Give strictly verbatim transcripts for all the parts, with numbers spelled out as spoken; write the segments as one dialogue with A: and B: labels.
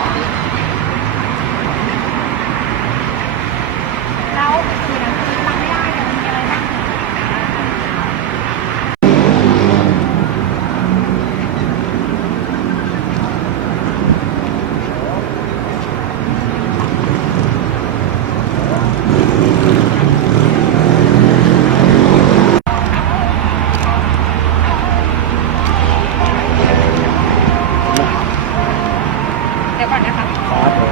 A: แล้วอื่นๆคือทำไม่ได้เนี่ยมันมีอะไรบ้างเดี๋ยวก่อนนะคะ
B: ครับผม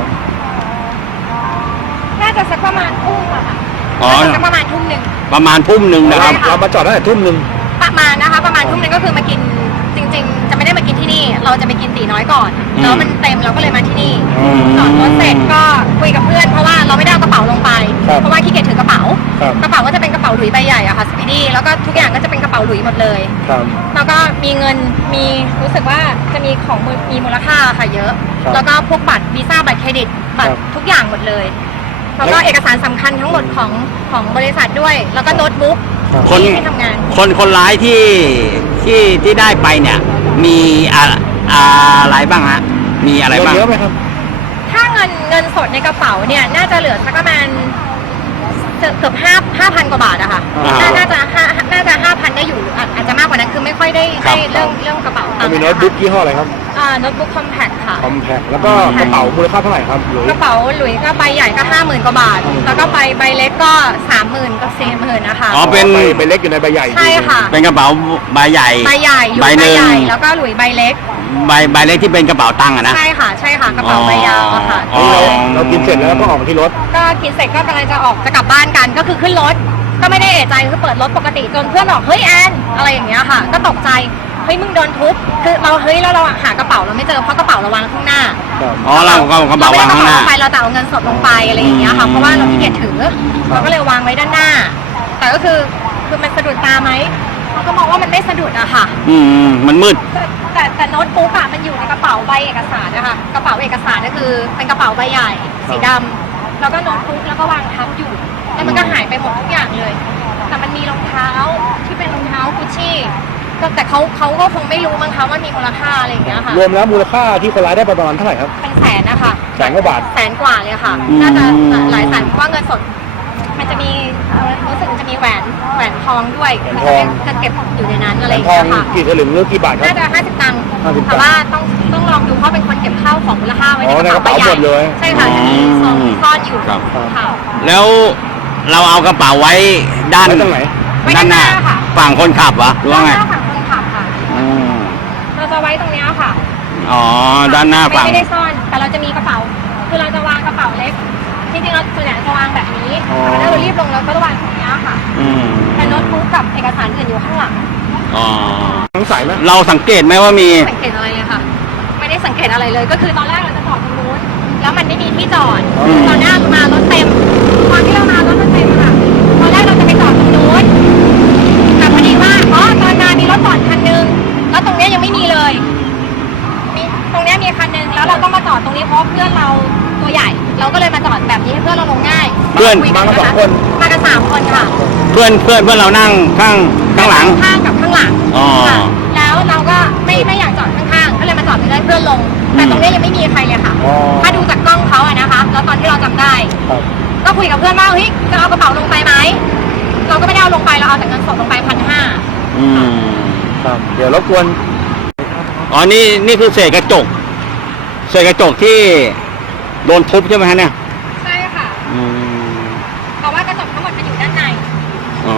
A: น่าจะสักประมาณทุ่มอะค่ะ
C: อ๋อ
A: น่าจะสักประมาณทุ่มหนึ่ง
C: ประมาณทุ่มหนึ่งนะครับ
B: เรามาจอดตั้งแต่ทุ่มหนึ่ง
A: ประมาณนะคะประมาณทุ่มหนึงก็คือมากินจริง ๆ จะไม่ได้มากินที่นี่ เราจะไปกินตีน้อยก่อน
C: อืม
A: แล้วมันเต็มเราก็เลยมาที่นี่
C: อืม
A: จอดรถเสร็จก็คุยกับเพื่อนเพราะว่าเราไม่ได้เอากระเป๋าลงไป
B: ครับ
A: เพราะว่าขี้เกียจถือกระเป๋า
B: ครับ
A: กระเป๋าก็จะเป็นกระเป๋าหลุยใบใหญ่อะค่ะสปีดี้แล้วก็ทุกอย่างก็จะเป็นกระเป๋าหลุยหมดเลย
B: ครับ
A: แล้วก็มีเงินมีรู้สึกว่าจะมีของมูลมีมูลค่าค่ะเยอะ
B: ครับ
A: แล้วก็พวกบัตรวีซ่าบัตรเครดิตบัต
B: ค
A: ร
B: รับ
A: ทุกอย่างหมดเลยแล้วก็เอกสารสำคัญทั้งหมดของของบริษัทด้วย แล้วก็โน้ตบุ๊ก
B: ครับ
C: คน
A: ที่ที่ทำงาน
C: คนคนร้ายที่ที่ที่ได้ไปเนี่ย มีอะอะไรบ้างฮะ มีอะไรบ้าง
B: เยอะไหมครับ
A: ถ้าเงินเงินสดในกระเป๋าเนี่ยน่าจะเหลือสักประมาณเกือบห้าห้าพันกว่าบาทอะค่ะ
C: อ่า
A: น่าน่าจะห้าน่าจะห้าพันได้อยู่อาจอาจจะมากกว่านั้นคือไม่ค่อยได้
C: ครับ
A: ได้เรื่องเรื่องกระเป๋าตั
B: จะ
A: งค์
B: มีโน้ตบุ๊กยี่ห้ออะไรครับ
A: อ่าโน้ตบุ๊กคอมแพคค่ะ
B: คอมแพคแล้วก็กระเป๋ามูลค่าเท่าไหร่ครับหรือก
A: ระเป๋าหลุยส์ก็ใบใหญ่ก็ห้าหมื่นกว่าบาท แล้วก็ใบใบเล็กก็สามหมื่นก็สี่หมื่นนะคะ
C: อ๋อ เป็น
B: ใบใบเล็กอยู่ในใบใหญ่
A: ใช่ค่ะ
C: เป็นกระเป๋าใบใหญ่
A: ใบใหญ่อยู่
C: ใบ
A: ใบ
C: หนึ่ง
A: ใหญ่แล้วก็หลุยส์ใบเล็ก
C: ใบใบเล็กที่เป็นกระเป๋าตังค์อะนะ
A: ใช่ค่ะใช่ค่ะกระเป๋าใบยาวอะค่ะ
C: อ๋อ
B: เราเรากินเสร็จแล้วก็ออกมาที่รถ
A: ก็กินเสร็จก็กำลังจะออกจะกลับบ้านกันก็คือขึ้นรถก็ไม่ได้เอะใจคือเปิดรถปกติจนเพื่อนบอกเฮ้ยแอนอะไรอย่างเงี้ยค่ะ ก็ตกใจเฮ้ยมึงโดนทุบคือเราเฮ้ยแล้วเราหากระเป๋าเราไม่เจอเพราะกระเป๋าเราวางข้างหน้า
B: ครับ
C: อ๋อเราก็กระเป๋าวางข้างหน้า
A: เรไม่ได้เอไปเราแต่เอาเงินสดลงไปอะไรอย่างเงี้ยค่ะ
C: อืม
A: เพราะว่าเราขี้เกียจถือเราก็เลยวางไว้ด้านหน้า แต่ก็คือคือมันสะดุดตาไหมเขาก็มองว่ามันไม่สะดุดอะค่ะ
C: อืมมันมืด
A: แต่แต่แต่โน้ตบุ๊กอะมันอยู่ในกระเป๋าใบเอกสารนะคะกระเป๋าเอกสารก็คือเป็นกระเป๋าใบใหญ่สีดำแล้วก็โน้ตบุ๊กแล้วก็วางทับอยู่แล้วมันก็หายไปหมดทุกอย่างเลย แต่มันมีรองเท้าที่เป็นรองเท้ากุชชี่ก็แต่เขาเขาก็คงไม่รู้มั้งคะว่ามีมูลค่าอะไรอย่างเงี้ยค่ะ
B: รวมแล้วมูลค่าที่คนร้ายได้ประมาณเท่าไหร่ครับ
A: เป็นแสนนะคะ
B: แสนกว่าบาท
A: แสนกว่าเลยค่ะ
C: อืม
A: น่าจะหลายแสนเพราะว่าเงินสด มันจะมีเอ่อรู้สึกมันจะมีแหวนแหวนทองด้วย
B: แหวน
A: มัน
B: ท
A: จะ
B: อง
A: เป็นจะเก็บอยู่ในนั้นอะไรอย่าง
B: ทอ
A: เงี้
B: ง
A: ยค่ะ
B: กี่สลึงหรือกี่บาทครับ
A: น่าจะห้าสิบตังค์
B: ห้าสิบ
A: แต่ว่าต้องต้องลองดูเพราะเป็นคนเก็บข้าวของมูลค่าไว้
B: อ๋อ
A: ในกระเป๋า
B: ในกระเป๋า
A: ใบใหญ่
B: หมดเลย
A: ใช่ค่ะจะมีซองซ่อนอยู่
C: ครับ
A: ค่ะ
C: แล้วเราเอากระเป๋าไว้ด้าน
B: ไว้ตรงไหน
A: ไว้
C: ด้านหน้า
A: ด้านหน้าค่ะ
C: ฝั่งคนขับวะหรือว่าไง
A: ด้านหน้าฝั่งคนขับค่ะ
C: อืม
A: เราจะไว้ตรงเนี้ยค่ะ
C: อ๋อ ด้านหน้าฝั่ง
A: ไม่ได้ซ่อน แต่เราจะมีกระเป๋า คือเราจะวางกระเป๋าเล็ก จริงๆเราส่วนใหญ่จะวางแบบนี้
B: อ๋อ
A: แต่ถ้าเรารีบลงเราก็จะวางตรงเนี้ยค่ะ
C: อืม
A: แต่โน้ตบุ๊กกับเอกสารอื่นอยู่ข้างหลัง
C: อ๋อ
B: สงสัยไหม
C: เราสังเกตไหมว่ามี
A: สังเกตอะไรเลยค่ะ ไม่ได้สังเกตอะไรเลย ก็คือตอนแรกเราจะจอดตรงนู้น แล้วมันไม่มีที่จอด
C: อืม
A: ตอนหน้ามารถเต็มตอนที่เรามารถมันเต็มค่ะ ตอนแรกเราจะไปจอดตรงนู้น แต่พอดีว่าอ๋อตอนมามีรถจอดคันนึง แล้วตรงเนี้ยยังไม่มีเลย มีตรงเนี้ยมีคันนึง แล้วเราต้องมาจอดตรงนี้เพราะเพื่อนเราตัวใหญ่ เราก็เลยมาจอดแบบนี้ให้เพื่อนเราลงง่าย
C: เพื่อน
A: คุย
B: มากันสองคน
A: มากันสามคนค่ะ
C: เพื่อนเพื่อนเพื่อนเรานั่งข้างข้างหลัง
A: ข้างกับข้างหลัง
C: อ๋อ
A: ค่ะแล้วเราก็ไม่ไม่อยากจอดข้างๆ ก็เลยมาจอดตรงนี้เพื่อนลง แต่ตรงเนี้ยยังไม่มีใครเลยค่ะ
B: อ๋อ
A: ถ้าดูจากกล้องเขาอะนะคะ แล้วตอนที่เราจำได้
B: ครับ
A: ก็คุยกับเพื่อนว่าเฮ้ยจะเอากระเป๋าลงไปไหม เราก็ไม่ได้เอาลงไป เราเอาแต่เงินสดลงไปพันห้า
C: อืม
B: ครับ เดี๋ยวรบกวน
C: อ๋อ นี่นี่คือเศษกระจก เศษกระจกที่โดนทุบใช่ไหมฮะเนี่ย
A: ใช่ค่ะ
C: อืม
A: เพราะว่ากระจกทั้งหมดมันอยู่ด้านใน
C: อ๋อ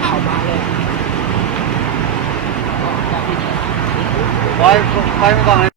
B: คอยคอยมาก่อน